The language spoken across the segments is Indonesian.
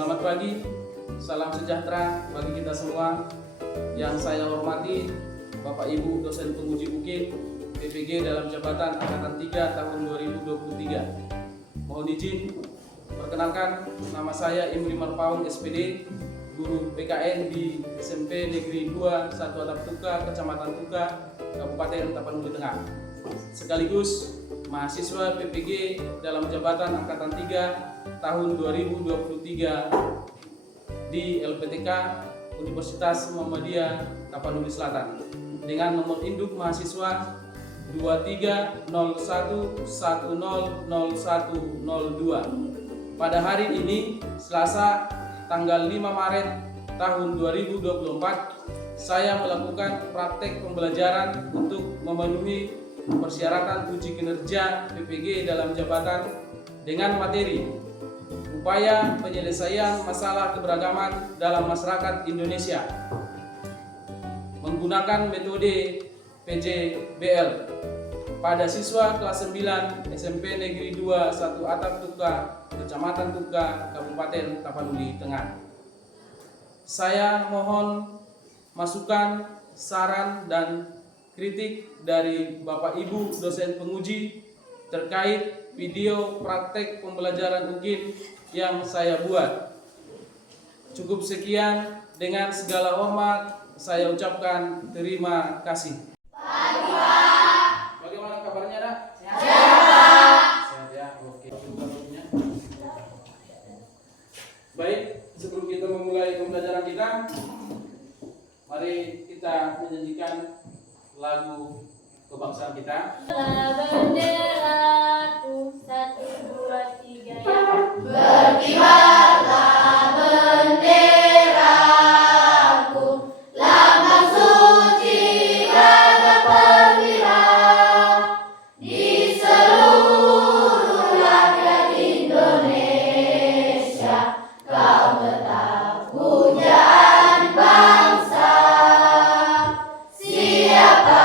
Selamat pagi, salam sejahtera bagi kita semua. Yang saya hormati Bapak Ibu dosen penguji UKIN PPG dalam jabatan Angkatan 3 tahun 2023. Mohon izin perkenalkan, nama saya Imri Marpaung SPD, guru PKN di SMP Negeri 2 1 Atap Tuka, Kecamatan Tuka, Kabupaten Tapanuli Tengah. Sekaligus mahasiswa PPG dalam jabatan Angkatan 3 tahun 2023 di LPTK Universitas Muhammadiyah Tapanuli Selatan dengan nomor induk mahasiswa 2301100102. Pada hari ini, Selasa tanggal 5 Maret tahun 2024, saya melakukan praktek pembelajaran untuk memenuhi persyaratan uji kinerja PPG dalam jabatan dengan materi upaya penyelesaian masalah keberagaman dalam masyarakat Indonesia menggunakan metode PJBL pada siswa kelas 9 SMP Negeri 2 1 Atap Tuka, Kecamatan Tuka, Kabupaten Tapanuli Tengah. Saya mohon masukan, saran, dan kritik dari Bapak Ibu dosen penguji terkait video praktek pembelajaran UKIN yang saya buat. Cukup sekian, dengan segala hormat saya ucapkan terima kasih. Bagaimana kabarnya, Nak? Sehat ya. Oke. Baik, sebelum kita memulai pembelajaran kita, mari kita menyanyikan lagu kebangsaan kita. Benderaku 1, 2, 3 ya. Berkibarlah benderaku, lambang suci raga perwira di seluruh rakyat Indonesia. Kau tetap pujaan bangsa. Siapa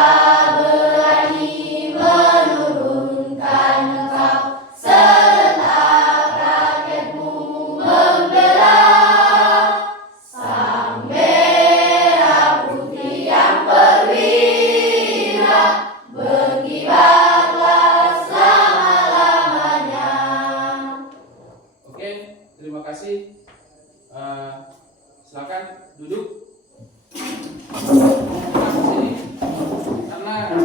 berani menurunkan engkau serentak rakyatmu membela sang merah putih yang perwira, berkibarlah selama-lamanya. Oke, terima kasih. Silakan duduk. Karena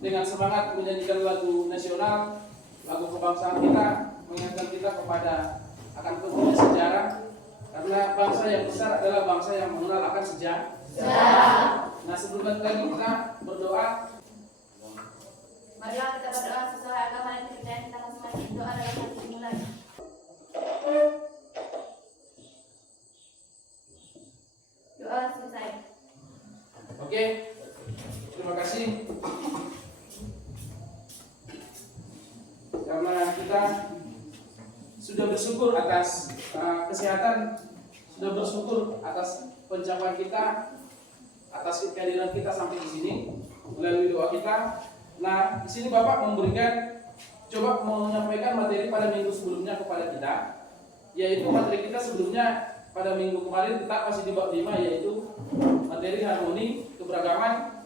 dengan semangat menyanyikan lagu nasional, lagu kebangsaan kita, mengingatkan kita kepada akan pentingnya sejarah, karena bangsa yang besar adalah bangsa yang mengenal akan sejarah. Nah, sebelum lagi kita berdoa. Marilah kita berdoa sesuai agama yang kita masing-masing. Doa dalam hati dimulai. Doa selesai. Oke, terima kasih. Karena kita sudah bersyukur atas kesehatan, sudah bersyukur atas pencapaian kita, atas kehadiran kita sampai di sini melalui doa kita. Nah, di sini Bapak coba menyampaikan materi pada minggu sebelumnya kepada kita, yaitu materi kita sebelumnya pada minggu kemarin tetap masih di bab 5, yaitu materi harmoni keberagaman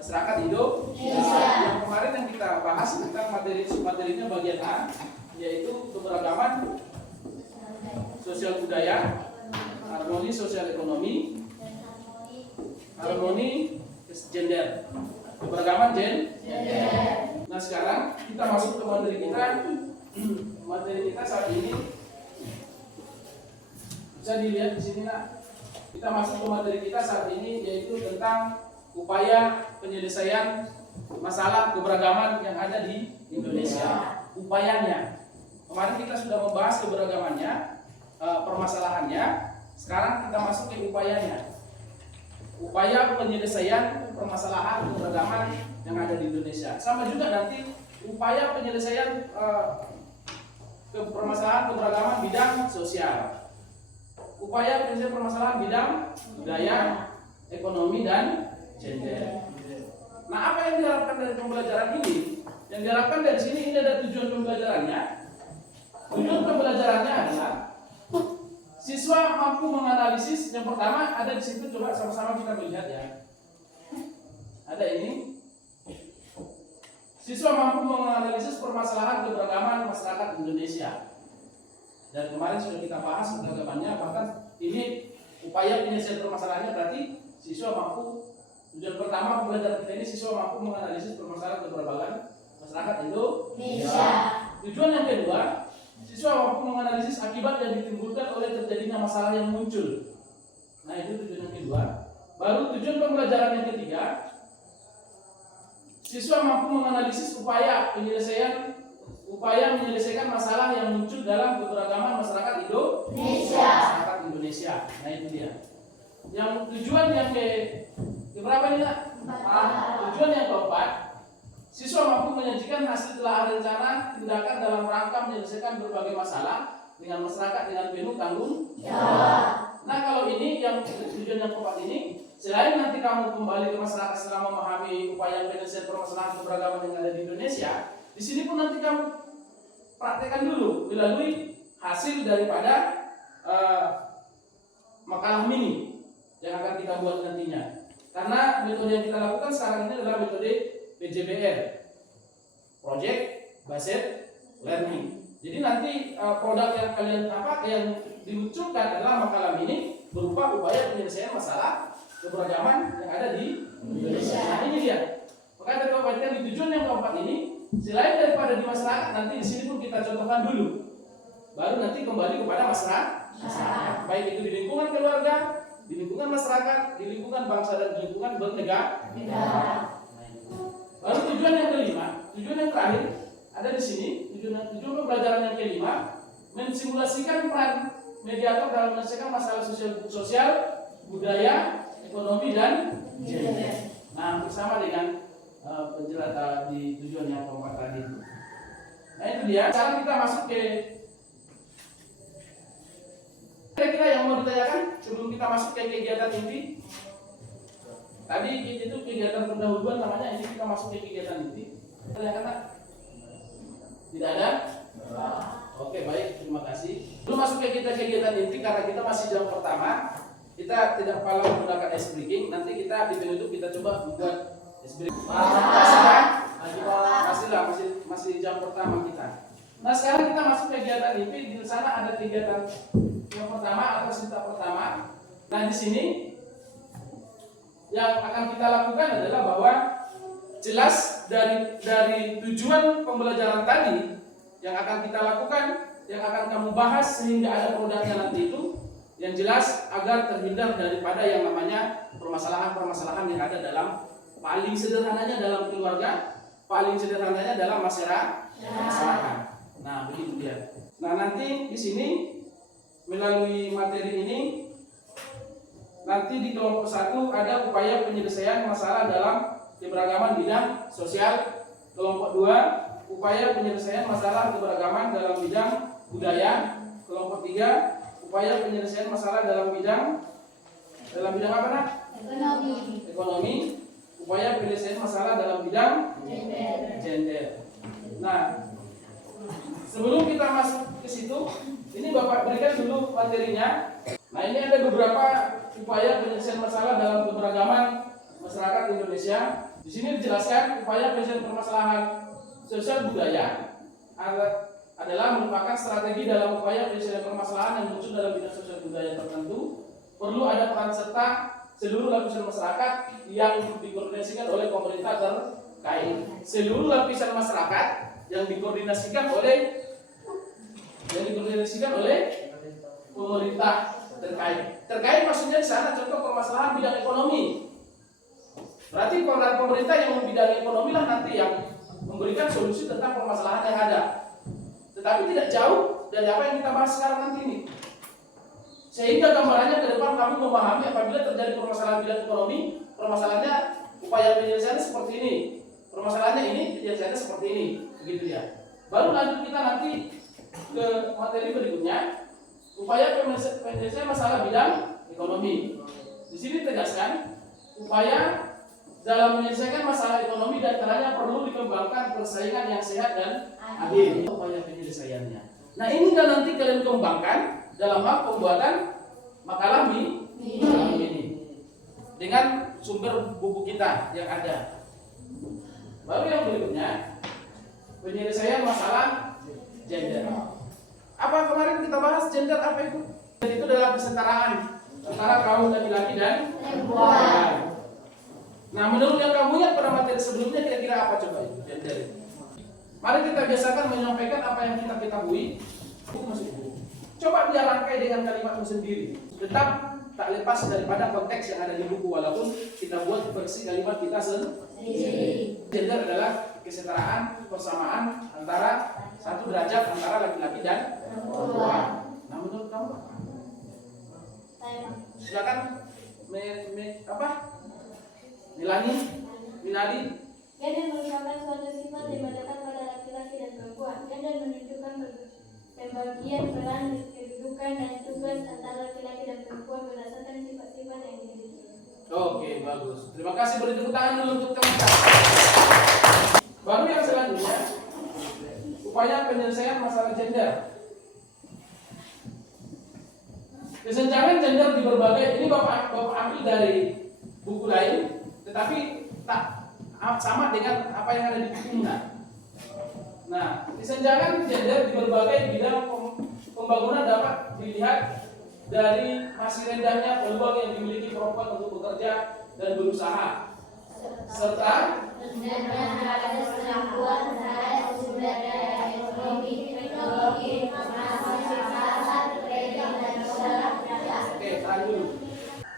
masyarakat Indonesia. Yang kemarin yang kita bahas tentang materinya bagian A, yaitu keberagaman sosial budaya, harmoni sosial ekonomi, harmoni gender, keberagaman gender. Nah, sekarang kita masuk ke materi kita. Materi kita saat ini bisa dilihat di sini, Nak. Kita masuk ke materi kita saat ini, yaitu tentang upaya penyelesaian masalah keberagaman yang ada di Indonesia. Upayanya. Kemarin kita sudah membahas keberagamannya, permasalahannya. Sekarang kita masuk ke upayanya. Upaya penyelesaian permasalahan keberagaman yang ada di Indonesia. Sama juga nanti upaya penyelesaian permasalahan keberagaman bidang sosial. Upaya penyelesaian permasalahan bidang budaya, ekonomi, dan gender. Nah, apa yang diharapkan dari pembelajaran ini? Yang diharapkan dari sini, ini ada tujuan pembelajarannya. Tujuan pembelajarannya adalah Siswa mampu menganalisis. Yang pertama ada di situ, coba sama-sama kita melihat ya. Ada ini. Siswa mampu menganalisis permasalahan keberagaman masyarakat Indonesia. Dan kemarin sudah kita bahas keberagamannya, bahkan ini upaya penyelesaian permasalahannya berarti siswa mampu. Tujuan pertama pembelajaran kita ini siswa mampu menganalisis permasalahan keberagaman masyarakat Indonesia. Tujuan yang kedua, siswa mampu menganalisis akibat yang ditimbulkan oleh terjadinya masalah yang muncul. Nah, itu tujuan yang kedua. Baru tujuan pembelajaran yang ketiga, siswa mampu menganalisis upaya menyelesaikan masalah yang muncul dalam keberagaman masyarakat Indonesia. Nah, itu dia. Yang tujuan yang keberapa ini, Nak? Tujuan yang keempat, siswa mampu menyajikan hasil telah rencana tindakan dalam rangka menyelesaikan berbagai masalah dengan masyarakat dengan penuh tanggung jawab. Nah, kalau ini yang tujuan yang keempat ini, selain nanti kamu kembali ke masyarakat setelah memahami upaya penyelesaian permasalahan keberagaman yang ada di Indonesia, di sini pun nanti kamu praktekkan dulu melalui hasil daripada makalah mini yang akan kita buat nantinya. Karena metode yang kita lakukan sekarang ini adalah metode PJBL, Project Based Learning. Jadi nanti produk yang kalian yang dimunculkan adalah makalah mini berupa upaya penyelesaian masalah keberagaman yang ada di Indonesia. Nah, ini dia. Maka kita perhatikan di tujuan yang keempat ini, selain daripada di masyarakat, nanti di sini pun kita contohkan dulu. Baru nanti kembali kepada masyarakat. Baik itu di lingkungan keluarga, di lingkungan masyarakat, di lingkungan bangsa dan di lingkungan bernegara. Lalu tujuan yang kelima, tujuan yang terakhir ada di sini, tujuan pembelajaran yang kelima, mensimulasikan peran mediator dalam menyelesaikan masalah sosial, budaya, ekonomi dan gender. Nah, bersama dengan penjelasan di tujuan yang keempat tadi. Nah, itu dia. Sekarang kita masuk ke kira-kira yang mau ditanyakan sebelum kita masuk ke kegiatan inti. Tadi itu kegiatan pendahuluan namanya, ini kita masuk ke kegiatan inti. Tanyakan, Nak? Tidak ada? Oke, baik, terima kasih. Belum masuk ke kegiatan inti karena kita masih jam pertama. Kita tidak perlu menggunakan ice breaking. Nanti kita di penutup kita coba membuat ice breaking. Masih kan? Masih jam pertama kita. Nah, sekarang kita masuk ke kegiatan inti. Di sana ada kegiatan yang pertama atau cerita pertama. Nah, di sini yang akan kita lakukan adalah bahwa jelas dari tujuan pembelajaran tadi yang akan kita lakukan, yang akan kamu bahas sehingga ada produknya nanti itu, yang jelas agar terhindar daripada yang namanya permasalahan-permasalahan yang ada dalam, paling sederhananya dalam keluarga, paling sederhananya dalam masyarakat. Nah, begitu dia. Nah, nanti di sini melalui materi ini, nanti di kelompok 1 ada upaya penyelesaian masalah dalam keberagaman bidang sosial. Kelompok 2, upaya penyelesaian masalah keberagaman dalam bidang budaya. Kelompok 3, upaya penyelesaian masalah dalam bidang apa, Nak? Ekonomi. Upaya penyelesaian masalah dalam bidang gender. Nah, sebelum kita masuk ke situ, ini Bapak berikan dulu materinya. Nah, ini ada beberapa upaya penyelesaian masalah dalam keberagaman masyarakat Indonesia. Di sini dijelaskan upaya penyelesaian permasalahan sosial budaya adalah merupakan strategi dalam upaya penyelesaian permasalahan yang muncul dalam bidang sosial budaya tertentu. Perlu ada peran serta seluruh lapisan masyarakat yang dikoordinasikan oleh pemerintah terkait. Seluruh lapisan masyarakat yang dikoordinasikan oleh pemerintah terkait. Terkait maksudnya di sana contoh permasalahan bidang ekonomi. Berarti peran pemerintah yang membidangi ekonomi lah nanti yang memberikan solusi tentang permasalahan yang ada. Tetapi tidak jauh dari apa yang kita bahas sekarang nanti ini. Sehingga gambarannya ke depan kamu memahami apabila terjadi permasalahan bidang ekonomi, permasalahannya upaya penyelesaiannya seperti ini. Permasalahannya ini, penyelesaiannya seperti ini. Begitu ya. Baru lanjut kita nanti ke materi berikutnya, upaya penyelesaian masalah bidang ekonomi. Di sini tegaskan upaya dalam menyelesaikan masalah ekonomi dan caranya perlu dikembangkan persaingan yang sehat dan adil. Upaya penyelesaiannya. Nah, ini kan nanti kalian kembangkan dalam hal pembuatan makalah ini dengan sumber buku kita yang ada. Baru yang berikutnya penyelesaian masalah gender. Apa kemarin kita bahas gender apa itu? Gender itu adalah kesetaraan antara kaum laki-laki dan perempuan. Nah, menurut yang kamu lihat pada materi sebelumnya kira-kira apa coba itu gender itu? Mari kita biasakan menyampaikan apa yang kita ketahui. Coba dia rangkai dengan kalimatmu sendiri. Tetap tak lepas daripada konteks yang ada di buku, walaupun kita buat versi kalimat kita sendiri. Gender adalah kesetaraan, persamaan antara satu derajat antara laki-laki dan perempuan. Nah, menurut kamu apa? Silakan Minadi. Gender merupakan suatu sifat yang melekat pada laki-laki dan perempuan. Gender menunjukkan pembagian peran, kedudukan dan tugas antara laki-laki dan perempuan berdasarkan sifat-sifat yang dimiliki. Oke, bagus. Terima kasih, beri tepuk tangan dulu untuk teman-teman. Baru yang selanjutnya, upaya penyelesaian masalah gender. Kesenjangan gender di berbagai, ini Bapak ambil dari buku lain, tetapi tak sama dengan apa yang ada di buku Undang. Nah, kesenjangan gender di berbagai bidang pembangunan dapat dilihat dari masih rendahnya peluang yang dimiliki perempuan untuk bekerja dan berusaha, serta ada kemampuan terhadap sumber daya ekonomi, teknologi, informasi, bahasa, trading, dan olahraga. Oke, tahan dulu.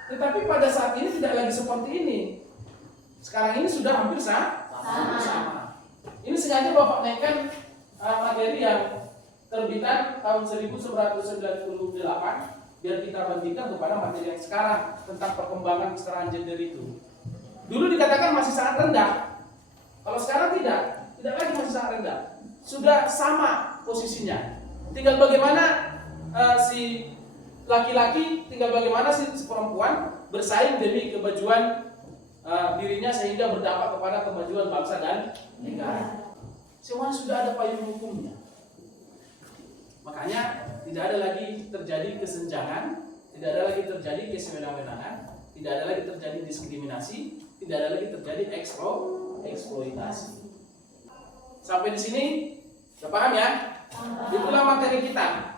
Tetapi pada saat ini tidak lagi seperti ini. Sekarang ini sudah hampir sama. Ini sengaja Bapak naikkan materi yang terbitan tahun 1998 biar kita bandingkan kepada materi yang sekarang tentang perkembangan kesetaraan gender itu. Dulu dikatakan masih sangat rendah. Kalau sekarang tidak lagi masih sangat rendah. Sudah sama posisinya. Tinggal bagaimana si laki-laki, tinggal bagaimana si perempuan bersaing demi kemajuan dirinya sehingga berdampak kepada kemajuan bangsa dan negara. Semuanya sudah ada payung hukumnya. Makanya tidak ada lagi terjadi kesenjangan, tidak ada lagi terjadi kesewenang-wenangan, tidak ada lagi terjadi diskriminasi, tidak ada lagi terjadi eksploitasi. Sampai di sini, sudah paham ya? Itulah materi kita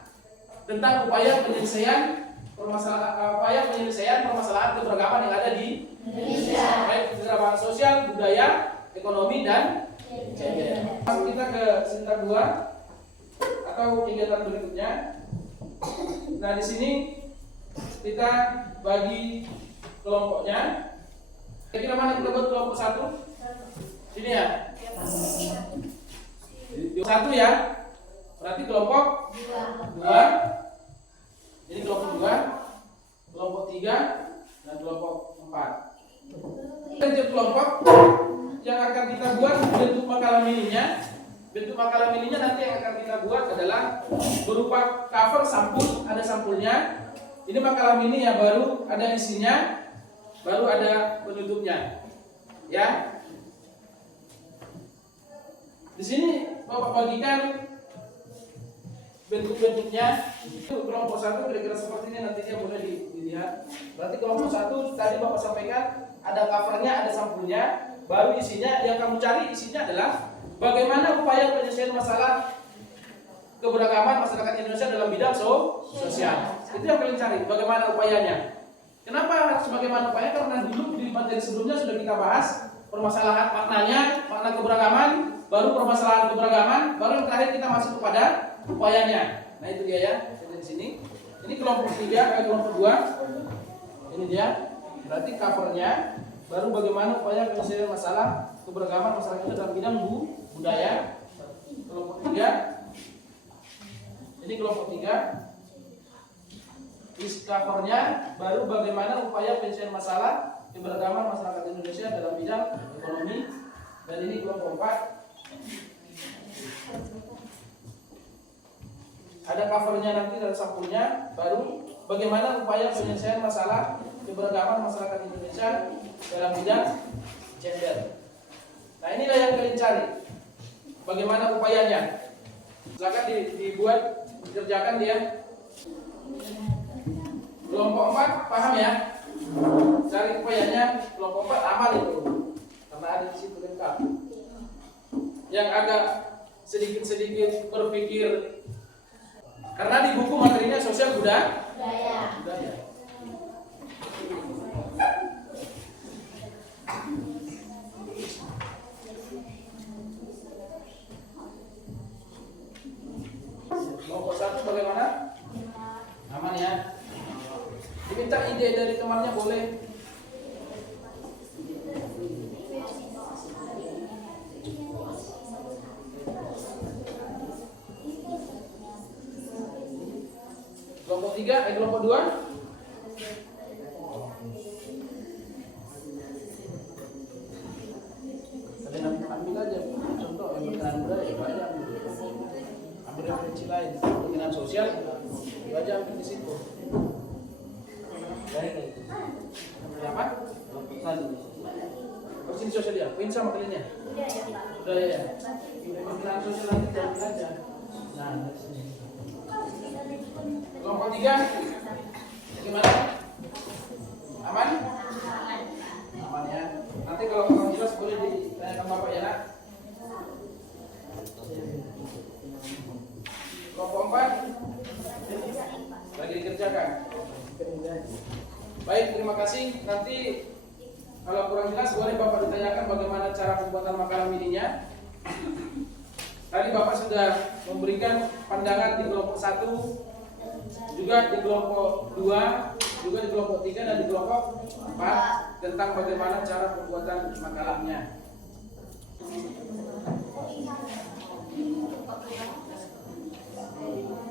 tentang upaya penyelesaian permasalahan keberagaman yang ada di Indonesia, baik keberagaman sosial, budaya, ekonomi, dan gender. Masuk kita ke sintak 2 atau kegiatan berikutnya. Nah, di sini kita bagi kelompoknya. Kira-kira mana kita buat kelompok 1? Sini ya. 1 ya. Berarti kelompok 2. Ini kelompok 2, kelompok 3, dan kelompok 4. Setiap kelompok yang akan kita buat bentuk makalah mininya. Bentuk makalah mininya nanti yang akan kita buat adalah berupa cover sampul, ada sampulnya. Ini makalah mini ya, baru ada isinya, baru ada penutupnya. Ya. Di sini Bapak bagikan bentuk-bentuknya. Itu kelompok 1 kira-kira seperti ini, nantinya boleh dilihat. Berarti kelompok 1 tadi Bapak sampaikan ada covernya, ada sampulnya, baru isinya yang kamu cari isinya adalah bagaimana upaya penyelesaian masalah keberagaman masyarakat Indonesia dalam bidang sosial. Itu yang kalian cari, bagaimana upayanya. Kenapa harus bagaimana upaya? Karena dulu di materi sebelumnya sudah kita bahas permasalahan maknanya, makna keberagaman, baru permasalahan keberagaman, baru yang terakhir kita masuk kepada upayanya. Nah, itu dia ya, di sini. Ini kelompok 3, kelompok 2. Ini dia. Berarti covernya, baru bagaimana upaya penyelesaian masalah keberagaman masyarakat dalam bidang budaya. Kelompok 3. Ini kelompok 3. Covernya, baru bagaimana upaya penyelesaian masalah keberagaman masyarakat Indonesia dalam bidang ekonomi. Dan ini kelompok 4. Ada covernya nanti dan sampulnya, baru bagaimana upaya penyelesaian masalah keberagaman masyarakat Indonesia dalam bidang gender. Nah, inilah yang kalian cari. Bagaimana upayanya? Silakan dibuat, dikerjakan dia. Kelompok 4 paham ya? Cari upayanya kelompok 4 amal itu. Karena ada di situ lengkap. Yang agak sedikit berpikir, karena di buku materinya sosial budaya. Kelompok 1 bagaimana? Aman ya? Diminta ide dari temannya boleh. Kelompok 3, kelompok 2. Ambil aja contoh yang berkenaan budaya, banyak. Ambil referensi lain, berkenaan sosial, baca ambil di situ. Apa? Kursi sosial ya, poin sama kalian ya? Udah ya. Berkenaan sosial nanti ambil aja. Nah, dari sini. Kelompok 3 gimana? Aman? Aman ya. Nanti kalau kurang jelas boleh ditanyakan Bapak ya nak. Kelompok 4 lagi dikerjakan. Baik, terima kasih. Nanti kalau kurang jelas boleh Bapak ditanyakan bagaimana cara pembuatan makalah mininya. Tadi Bapak sudah memberikan pandangan di kelompok 1, juga di kelompok 2, juga di kelompok 3 dan di kelompok 4 tentang bagaimana cara pembuatan makalahnya.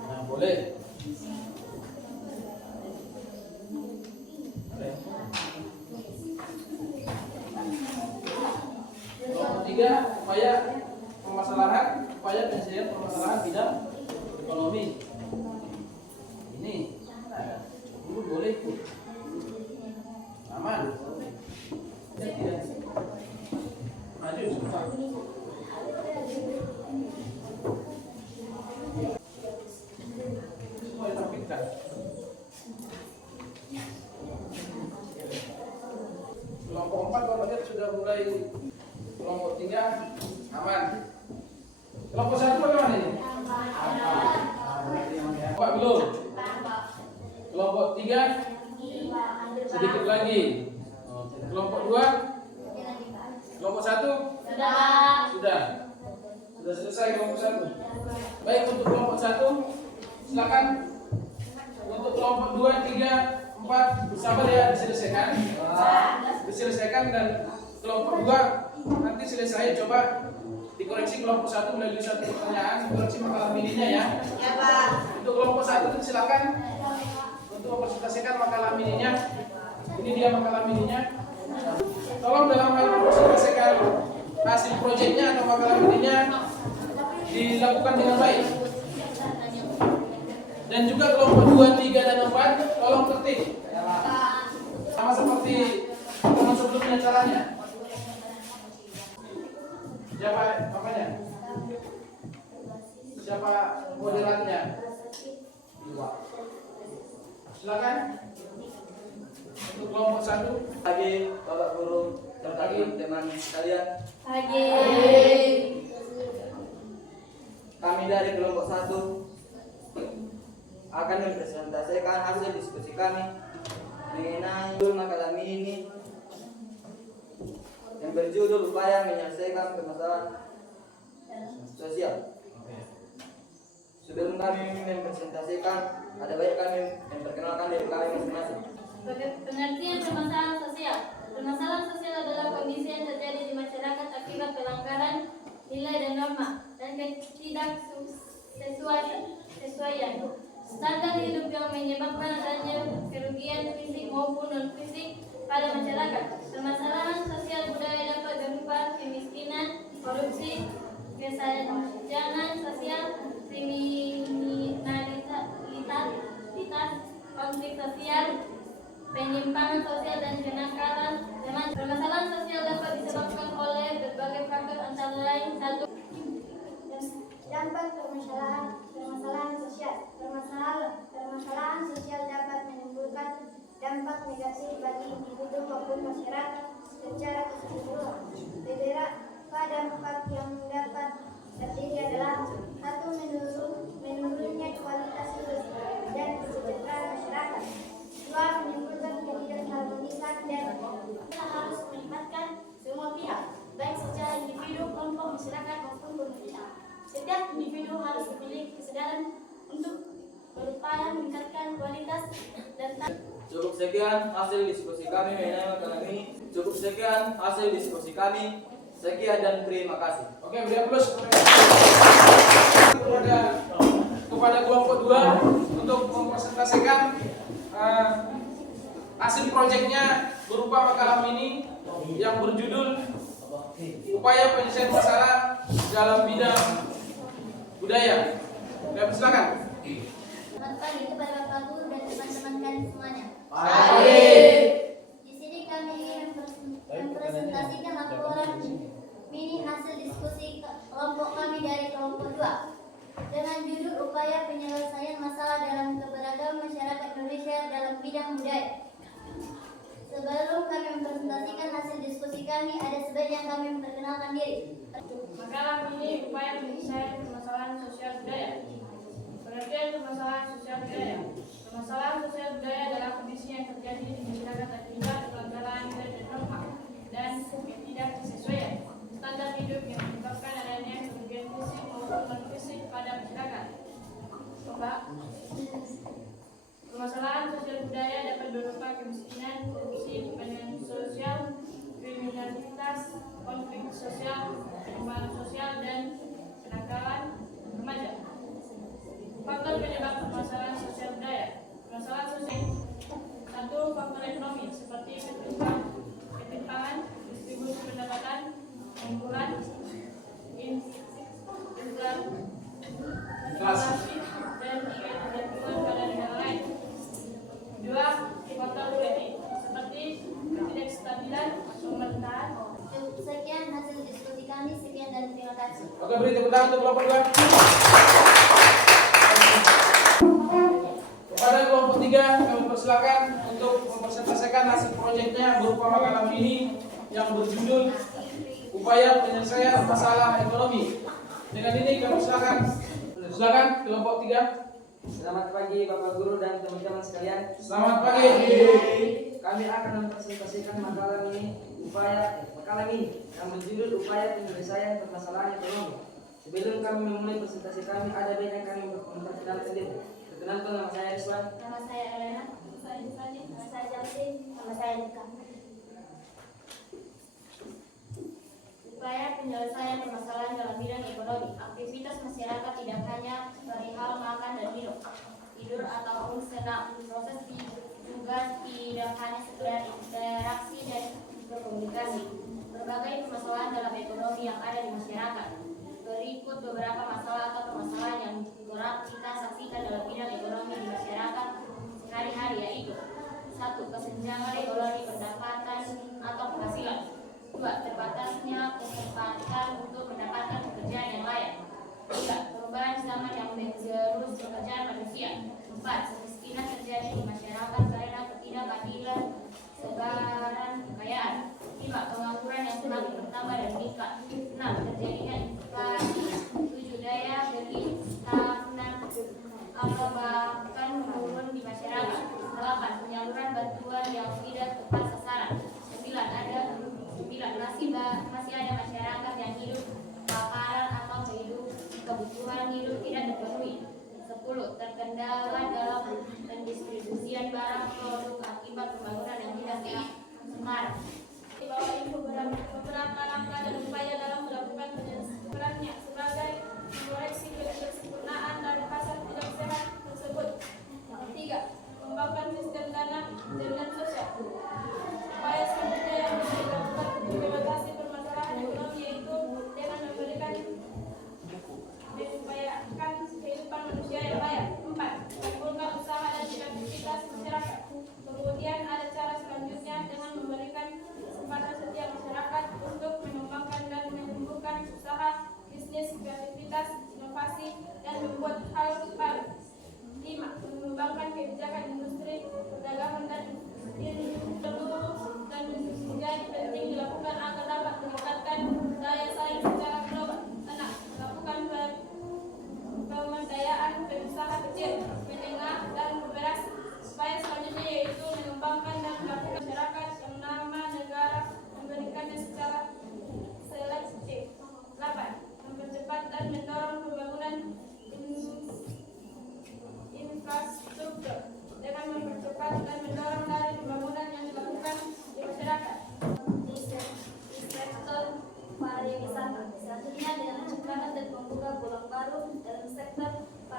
Nah, boleh. Kelompok 3 upaya penyelesaian permasalahan bidang ekonomi. Ini dulu boleh aman. Maju susah. Semua diterbitkan. Kelompok 4 Bapak lihat sudah mulai. Kelompok 3 aman. Kelompok 1 bagaimana ini? Pak belum. Kelompok 3 sedikit lagi. Kelompok 2, kelompok 1 sudah selesai kelompok 1. Baik, untuk kelompok 1 silakan. Untuk kelompok 2, 3, 4 sabar ya, diselesaikan dan kelompok 2 nanti selesai coba dikoreksi kelompok 1 melalui satu pertanyaan, dikoreksi makalah mininya ya. Ya Pak. Untuk kelompok 1 silakan untuk mempresentasikan makalah mininya. Ini dia makalah mininya. Tolong dalam hal mempresentasikan hasil proyeknya atau makalah mininya dilakukan dengan baik. Dan juga kelompok 2, 3 dan 4 tolong tertib. Sama seperti teman sebelumnya caranya. Siapa namanya? Siapa moderatnya? Silakan. Untuk kelompok 1 Pagi Bapak Guru dan teman-teman sekalian. Pagi. Kami dari kelompok 1 akan mempresentasikan hasil diskusi kami mengenai makalah mini yang berjudul upaya menyelesaikan permasalahan sosial. Sebelum kami mempresentasikan, ada baik kami memperkenalkan diri kami masing-masing. Pengertian permasalahan sosial. Permasalahan sosial adalah kondisi yang terjadi di masyarakat akibat pelanggaran nilai dan norma dan ketidaksesuaian standar hidup yang menyebabkan adanya kerugian fisik maupun non-fisik pada masyarakat. Permasalahan sosial budaya dapat berupa kemiskinan, korupsi, kesenjangan sosial, kriminalitas, konflik sosial, penyimpangan sosial dan kenakalan. Permasalahan sosial dapat disebabkan oleh berbagai faktor antara lain: 1. Terdapat permasalahan sosial. Permasalahan sosial dapat menimbulkan dampak negatif bagi individu maupun masyarakat secara keseluruhan. Beberapa dampak yang dapat terdiri adalah: 1. Menurunnya kualitas hidup dan kesejahteraan masyarakat. 2. Menimbulkan ketidakharmonisan dan kita harus melibatkan semua pihak, baik secara individu, kelompok masyarakat maupun pemerintah. Setiap individu harus memiliki kesadaran untuk berupaya meningkatkan kualitas dan Cukup sekian hasil diskusi kami mengenai makalah ini. Cukup sekian hasil diskusi kami. Sekian dan terima kasih. Oke, beri aplaus kepada kelompok 2 untuk mempresentasikan hasil proyeknya berupa makalah mini yang berjudul Upaya Penyelesaian Masalah dalam Bidang Budaya. Silakan. Selamat pagi kepada Bapak Guru dan teman-teman kalian semuanya. Di sini kami ingin mempresentasikan laporan mini hasil diskusi kelompok kami dari kelompok 2 dengan judul Upaya Penyelesaian Masalah dalam Keberagaman Masyarakat Indonesia dalam Bidang Budaya. Sebelum kami mempresentasikan hasil diskusi kami, ada sebaiknya kami memperkenalkan diri. Makalah ini upaya penyelesaian permasalahan sosial budaya. Pengertian permasalahan sosial budaya. Permasalahan sosial budaya adalah kondisi yang terjadi di masyarakat akibat pelanggaran nilai dan norma dan ketidaksesuaian standar hidup yang menyebabkan adanya kerugian fisik maupun non fisik pada masyarakat. Permasalahan sosial budaya dapat berupa kemiskinan, korupsi, kepentingan sosial, kriminalitas, konflik sosial, perubahan sosial, dan kenakalan remaja. Faktor penyebab permasalahan sosial budaya. Permasalahan sosial 1. Faktor ekonomi seperti ketimpangan, distribusi pendapatan, pengumpulan, inflasi, dan ketergantungan pada negara lain. 2. Faktor politik seperti ketidakstabilan pemerintahan. Sekian hasil diskusi kami. Sekian dan terima kasih. Oke, beri tepuk tangan untuk kelompok 2. Kepada kelompok 3 kami persilakan untuk mempresentasikan hasil proyeknya berupa makalah mini yang berjudul Upaya Penyelesaian Masalah Ekonomi. Dengan ini kami silakan kelompok 3. Selamat pagi Bapak Guru dan teman-teman sekalian. Selamat pagi. Kami akan mempresentasikan makalah ini yang berjudul Upaya Penyelesaian Permasalahan Ekonomi. Sebelum kami memulai presentasi kami, ada baiknya kami memperkenalkan diri. Perkenalkan, nama saya Rizwan. Nama saya Elena. Nama saya Jufani. Nama saya Jalsin. Nama saya Dika. Upaya penyelesaian permasalahan dalam bidang ekonomi. Aktivitas masyarakat tidak hanya perihal makan dan minum, tidur ataupun senam. Proses juga tidak hanya sekedar interaksi dan berkomunikasi. Berbagai permasalahan dalam ekonomi yang ada di masyarakat. Berikut beberapa masalah atau permasalahan yang kerap kita saksikan dalam bidang ekonomi di masyarakat sehari-hari, yaitu 1. Kesenjangan ekonomi pendapatan atau penghasilan. 2. Terbatasnya kesempatan untuk mendapatkan pekerjaan yang layak. 3. Perubahan zaman yang mengerus pekerjaan manusia. 4. Kemiskinan terjadi di masyarakat karena ketidakadilan sebaran kekayaan. 5. Pengangguran yang semakin bertambah dan meningkat. 6. Terjadinya inflasi. 7. Daya beli stagnan atau bahkan menurun di masyarakat. 8. Penyaluran bantuan yang tidak tepat sasaran. 9. Masih ada masyarakat yang hidup kelaparan atau kebutuhan hidup tidak terpenuhi. 10. Terkendala dalam pendistribusian barang produk akibat pembangunan yang tidak semarak. Di bawah ini beberapa langkah dan upaya dalam melakukan penyelesaiannya sebagai mengoreksi ketidaksempurnaan dari pasar tidak sehat tersebut. 3. Mengembangkan sistem dana jaminan sosial. Upaya selanjutnya yang bisa dilakukan untuk mengatasi permasalahan ekonomi yaitu dengan mengupayakan kehidupan manusia yang layak. 4. Menimbulkan usaha dan aktivitas masyarakat. Kemudian ada cara selanjutnya dengan memberikan kesempatan setiap masyarakat untuk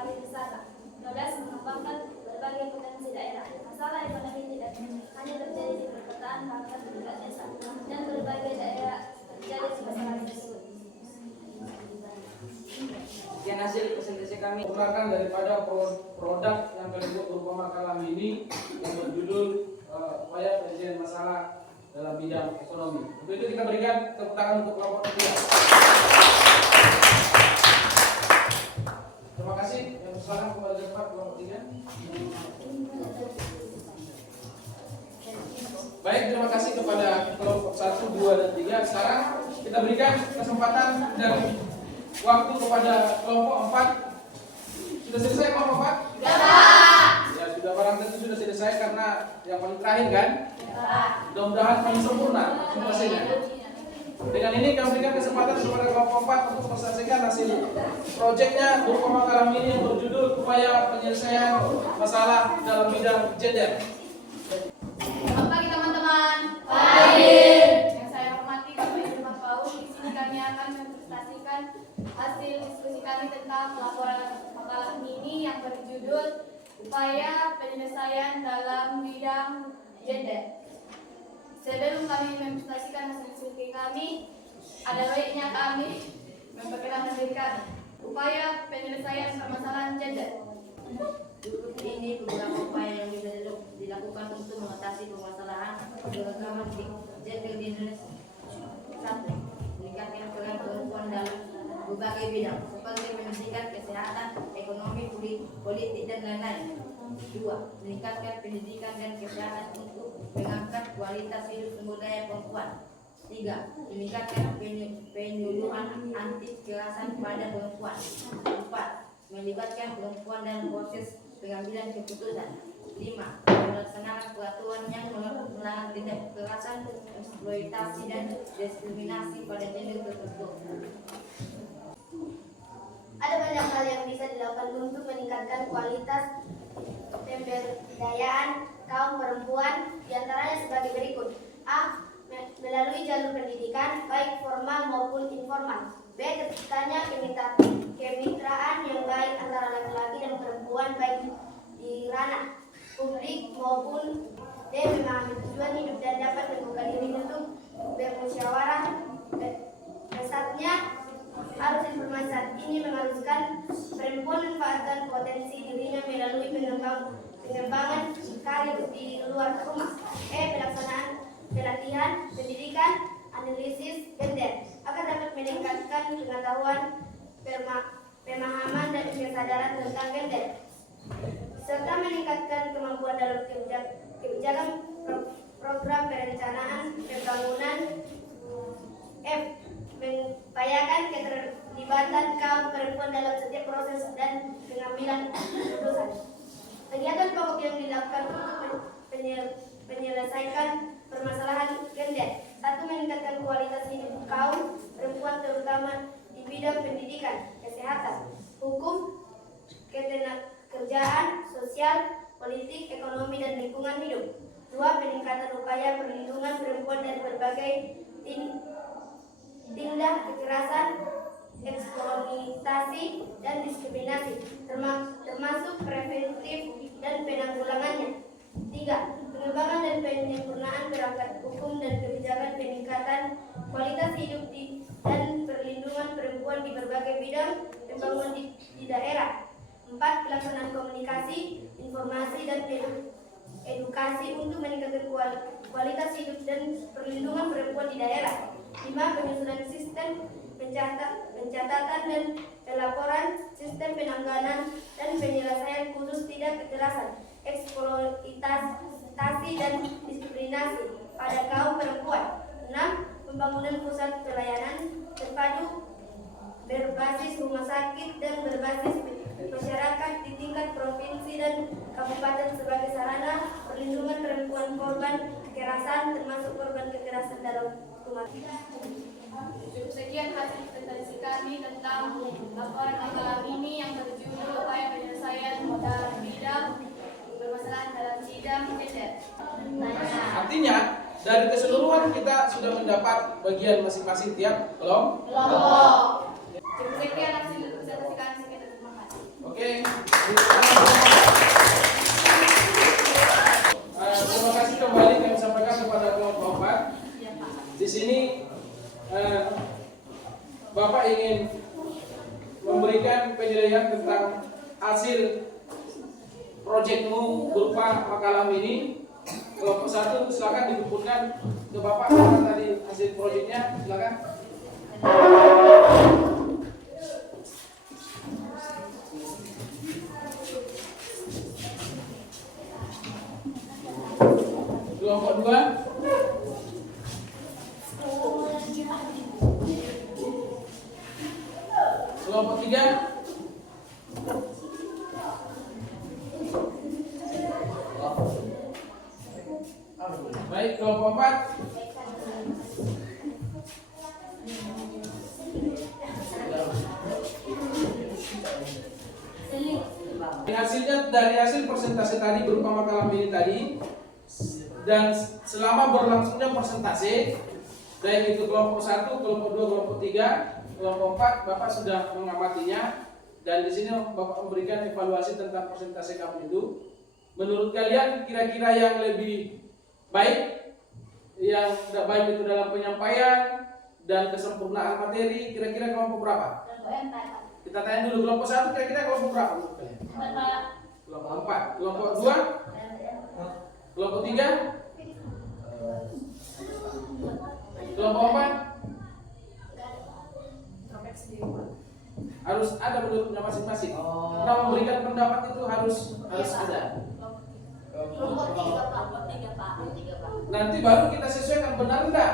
pariwisata. 12. Mengembangkan berbagai potensi daerah. Masalah ekonomi tidak hanya terjadi di perkotaan, bahkan di tingkat desa, dan berbagai daerah terjadi masalah tersebut. Sekian hasil presentasi kami. Menggunakan daripada produk yang kami buat berupa makalah ini yang berjudul upaya penyelesaian masalah dalam bidang ekonomi. Untuk itu kita berikan tepuk tangan untuk kelompok ketiga. Terima kasih. Yang silakan kembali ke tempat kelompok ketiga. Baik, terima kasih kepada kelompok 1, 2, dan 3. Sekarang kita berikan kesempatan dan waktu kepada kelompok 4. Sudah selesai kelompok 4? Ya, sudah, barang tentu sudah selesai karena yang paling terakhir kan? Mudah-mudahan paling sempurna selesainya. Dengan ini kami berikan kesempatan kepada kelompok 4 untuk menyelesaikan hasil proyeknya berupa makalah ini yang berjudul upaya penyelesaian masalah dalam bidang gender. Selamat pagi teman-teman. Yang saya hormati Bapak Ibu Paus, di sini kami akan mempresentasikan hasil diskusi kami tentang laporan makalah mini yang berjudul upaya penyelesaian dalam bidang gender. Sebelum kami mempresentasikan hasil diskusi kami, ada baiknya kami memperkenalkan diri kami. Upaya penyelesaian permasalahan gender. Berikut ini beberapa upaya yang bisa dilakukan untuk mengatasi permasalahan keberagaman gender di Indonesia. 1. Meningkatkan peran perempuan dalam berbagai bidang seperti pendidikan, kesehatan, ekonomi, politik, dan lain-lain. 2. Meningkatkan pendidikan dan kesehatan untuk mengangkat kualitas hidup sumber daya perempuan. 3. Meningkatkan penyuluhan anti kekerasan pada perempuan. 4. Melibatkan perempuan dalam proses pengambilan keputusan. 5. Melaksanakan peraturan yang melarang tindak kekerasan, eksploitasi, dan diskriminasi pada gender tertentu. Ada banyak hal yang bisa dilakukan untuk meningkatkan kualitas pemberdayaan kaum perempuan, diantaranya sebagai berikut. A. Melalui jalur pendidikan, baik formal maupun informal. B. Terciptanya kemitraan yang baik antara laki-laki dan perempuan, baik di ranah publik maupun D. Memahami tujuan hidup dan dapat membuka diri untuk bermusyawarah. Besarnya arus informasi saat ini mengharuskan perempuan memanfaatkan potensi dirinya melalui pengembangan karir di luar rumah. E. Pelaksanaan pelatihan, pendidikan, analisis gender agar dapat meningkatkan pengetahuan, pemahaman, dan kesadaran tentang gender, serta meningkatkan kemampuan dalam kebijakan program perencanaan pembangunan. F. Mengupayakan keterlibatan kaum perempuan dalam setiap proses dan pengambilan keputusan. Kegiatan pokok yang dilakukan untuk menyelesaikan permasalahan gender. 1. Meningkatkan kualitas hidup kaum perempuan terutama di bidang pendidikan, kesehatan, hukum, ketenagakerjaan, sosial, politik, ekonomi, dan lingkungan hidup. 2. Peningkatan upaya perlindungan perempuan dari berbagai tindak kekerasan, eksploitasi, dan diskriminasi, termasuk preventif dan penanggulangannya. 3. Pengembangan dan penyempurnaan perangkat hukum dan kebijakan peningkatan kualitas hidup dan perlindungan perempuan di berbagai bidang pembangunan di daerah. 4. Pelaksanaan komunikasi, informasi, dan edukasi untuk meningkatkan kualitas hidup dan perlindungan perempuan di daerah. 5. Penyusunan sistem pencatatan dan pelaporan, sistem penanganan dan penyelesaian kasus tidak kekerasan, eksploitasi, dan diskriminasi pada kaum perempuan. 6. Pembangunan pusat pelayanan terpadu berbasis rumah sakit dan berbasis masyarakat di tingkat provinsi dan kabupaten sebagai sarana perlindungan perempuan korban kekerasan, termasuk korban kekerasan dalam rumah. Sekian hasil presentasi kami tentang laporan makalah mini yang berjudul upaya penyelesaian dalam bidang permasalahan dalam bidang gender. Artinya dari keseluruhan kita sudah mendapat bagian masing-masing tiap kelompok. Sekian hasil presentasi kami. Terima kasih. Oke, Oke. Terima kasih kembali kami sampaikan kepada kelompok 4. Di sini Bapak ingin memberikan penilaian tentang hasil proyekmu berupa makalah ini. Kelompok 1 silakan dibukukan ke Bapak karena tadi hasil proyeknya, silakan. Kelompok 2. Kelompok 3. Baik, kelompok 4. Hasilnya dari hasil persentase tadi berupa makalah mini tadi dan selama berlangsungnya persentase baik itu kelompok 1, kelompok 2, kelompok 3, kelompok 4 Bapak sudah mengamatinya dan di sini Bapak memberikan evaluasi tentang persentase kamu itu. Menurut kalian kira-kira yang lebih baik, yang tidak baik itu dalam penyampaian dan kesempurnaan materi, kira-kira kelompok berapa? Kita tanya dulu kelompok 1 kira-kira kelompok berapa menurut kalian? Kelompok 4, kelompok 2, kelompok 3, kelompok 4. Harus ada menurutnya masing-masing. Kita memberikan pendapat itu harus ada. Kelompok 3 Pak. Nanti baru kita sesuaikan benar enggak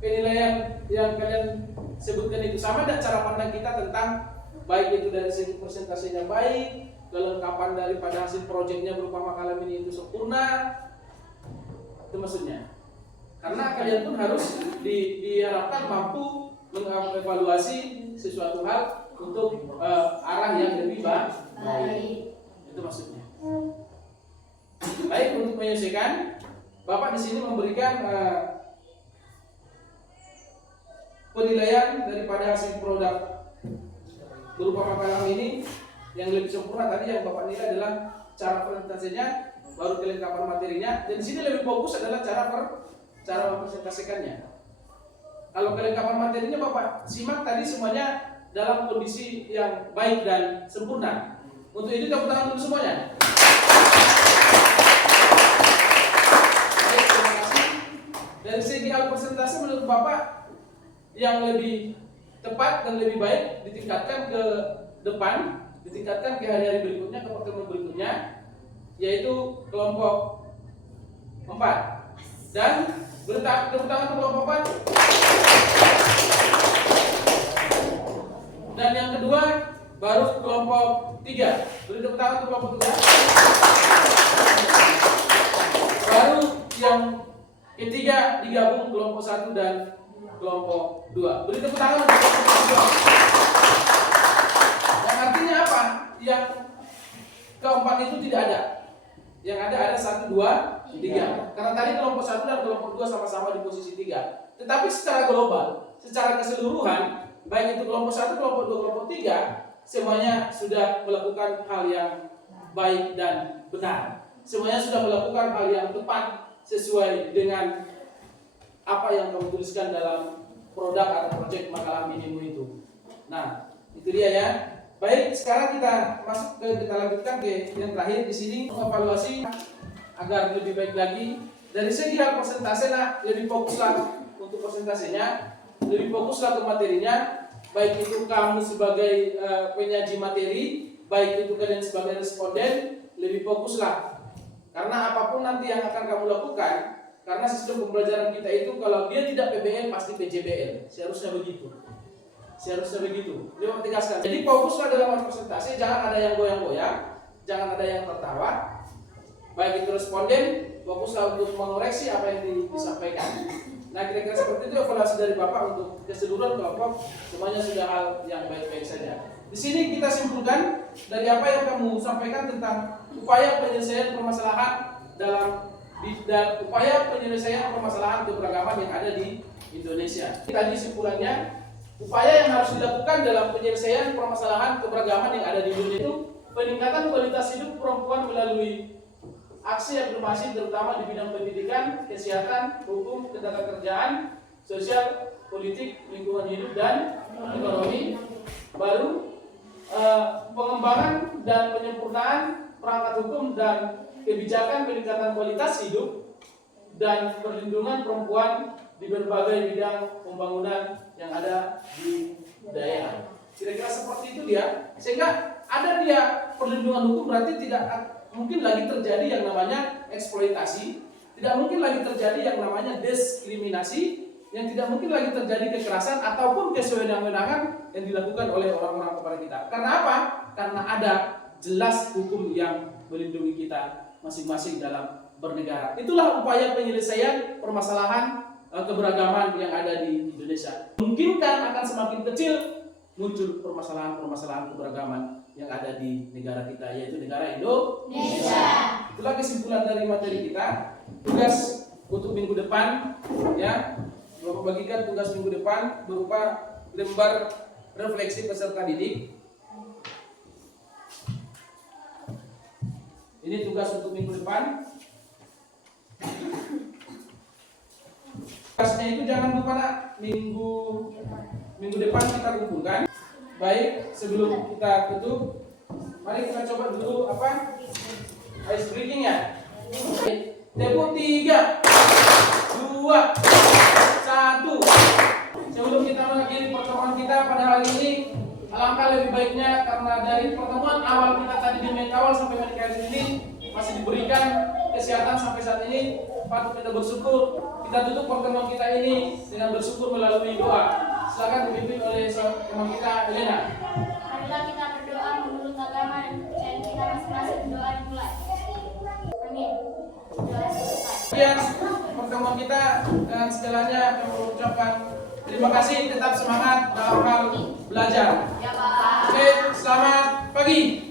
penilaian yang kalian sebutkan itu sama enggak cara pandang kita tentang baik itu dari segi persentasenya baik, kelengkapan daripada hasil proyeknya berupa makalah mini itu sempurna. Itu maksudnya. Karena kalian pun harus diharapkan mampu mengevaluasi sesuatu hal untuk arah yang lebih baik. Itu maksudnya. Baik, untuk menyelesaikan, Bapak di sini memberikan penilaian daripada hasil produk berupa makalah ini yang lebih sempurna. Tadi yang Bapak nilai adalah cara presentasinya, baru kelengkapan materinya, dan di sini lebih fokus adalah cara mempresentasikannya. Kalau kelengkapan materinya Bapak simak tadi semuanya dalam kondisi yang baik dan sempurna. Untuk itu tepuk tangan dulu semuanya. Baik, terima kasih. Dari segi hal presentasi menurut Bapak yang lebih tepat dan lebih baik ditingkatkan ke depan, ditingkatkan ke hari-hari berikutnya, ke pertemuan berikutnya, yaitu kelompok 4. Dan beri tepuk tangan untuk kelompok 4. Dan yang kedua baru kelompok 3. Beri tepuk tangan untuk kelompok 3. Baru yang ketiga digabung kelompok 1 dan kelompok 2. Beri tepuk tangan untuk kelompok 2. Yang artinya apa? Yang keempat itu tidak ada. Yang ada 1, 2, 3. Karena tadi kelompok 1 dan kelompok 2 sama-sama di posisi 3. Tetapi secara global, secara keseluruhan, baik itu kelompok 1, kelompok 2, kelompok 3, semuanya sudah melakukan hal yang baik dan benar. Semuanya sudah melakukan hal yang tepat sesuai dengan apa yang kamu tuliskan dalam produk atau proyek makalah minimu itu. Nah, itu dia ya. Baik, sekarang kita lanjutkan ke yang terakhir di sini, mengevaluasi agar lebih baik lagi. Dari segi hal persentase, lebih fokuslah untuk persentasenya, lebih fokuslah ke materinya, baik itu kamu sebagai penyaji materi, baik itu kalian sebagai responden, lebih fokuslah. Karena apapun nanti yang akan kamu lakukan, karena sistem pembelajaran kita itu kalau dia tidak PBL pasti PJBL, seharusnya begitu. Dia tegaskan. Jadi fokuslah dalam presentasi, jangan ada yang goyang-goyang, jangan ada yang tertawa. Baik itu responden, fokuslah untuk mengoreksi apa yang disampaikan. Nah, kira-kira seperti itu evaluasi dari Bapak untuk keseluruhan kelompok, semuanya sudah hal yang baik-baik saja. Di sini kita simpulkan dari apa yang kamu sampaikan tentang upaya penyelesaian permasalahan upaya penyelesaian permasalahan keberagaman yang ada di Indonesia. Tadi simpulannya upaya yang harus dilakukan dalam penyelesaian permasalahan keberagaman yang ada di Indonesia itu peningkatan kualitas hidup perempuan melalui aksi afirmasi terutama di bidang pendidikan, kesehatan, hukum, ketenagakerjaan, sosial, politik, lingkungan hidup dan ekonomi. Baru pengembangan dan penyempurnaan perangkat hukum dan kebijakan peningkatan kualitas hidup dan perlindungan perempuan di berbagai bidang pembangunan yang ada di daerah. Kira-kira seperti itu dia. Sehingga ada dia perlindungan hukum berarti tidak mungkin lagi terjadi yang namanya eksploitasi, tidak mungkin lagi terjadi yang namanya diskriminasi, yang tidak mungkin lagi terjadi kekerasan ataupun kesewenang-wenangan yang dilakukan oleh orang-orang kepada kita. Karena apa? Karena ada jelas hukum yang melindungi kita masing-masing dalam bernegara. Itulah upaya penyelesaian permasalahan keberagaman yang ada di Indonesia. Mungkinkan akan semakin kecil muncul permasalahan-permasalahan keberagaman yang ada di negara kita, yaitu negara Indonesia. Itulah kesimpulan dari materi kita. Tugas untuk minggu depan, ya, Bapak bagikan tugas minggu depan berupa lembar refleksi peserta didik. Ini tugas untuk minggu depan. Tugasnya itu jangan lupa nak, minggu depan kita kumpulkan. Baik, sebelum kita tutup, mari kita coba dulu ice breaking ya. Tempo 3, 2, 1. Sebelum kita mengakhiri pertemuan kita pada hari ini, alangkah lebih baiknya karena dari pertemuan awal kita tadi di menit awal sampai menit kali ini masih diberikan kesehatan sampai saat ini, patut kita bersyukur. Kita tutup pertemuan kita ini dengan bersyukur melalui doa. Silakan dipimpin oleh teman kita Elena. Marilah kita berdoa menurut agama dan kepercayaan kita masing-masing. Doa dimulai. Amin. Doa selesai. Sekian pertemuan kita dengan segalanya kami mengucapkan terima kasih, tetap semangat dalam hal belajar. Ya Pak. Oke, selamat pagi.